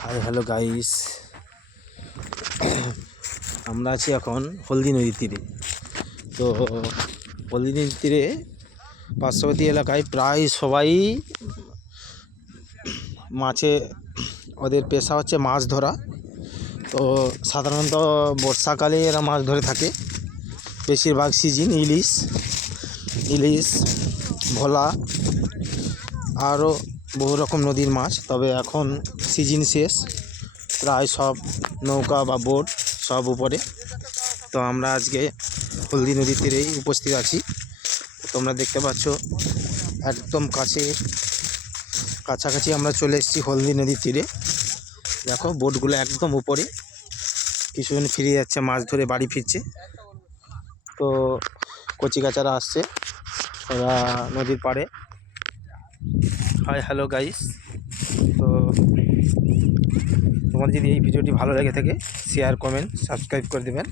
Hi hello guys, আমরা আছি এখন হলদি নদীর তীরে। তো হলদি নদীর তীরে পার্শ্ববর্তী এলাকায় প্রায় সবাই মাছে, ওদের পেশা হচ্ছে মাছ ধরা। তো সাধারণত বর্ষাকালে এরা মাছ ধরে থাকে। বেশিরভাগ সিজন ইলিশ ইলিশ ভোলা আরও বহু রকম নদীর মাছ। তবে এখন সিজন শেষ, প্রায় সব নৌকা বা বোট সব উপরে। তো আমরা আজকে হলদি নদীর তীরেই উপস্থিত আছি। তোমরা দেখতে পাচ্ছ একদম কাছাকাছি আমরা চলে এসেছি হলদি নদীর তীরে। দেখো বোটগুলো একদম উপরে, কিছুজন ফিরে যাচ্ছে, মাছ ধরে বাড়ি ফিরছে। তো কচিকাচারা আসছে ওরা নদীর পাড়ে। হাই হ্যালো গাইস, তো তোমাদের যদি এই ভিডিওটি ভালো লেগে থাকে শেয়ার কমেন্ট সাবস্ক্রাইব করে দেবেন।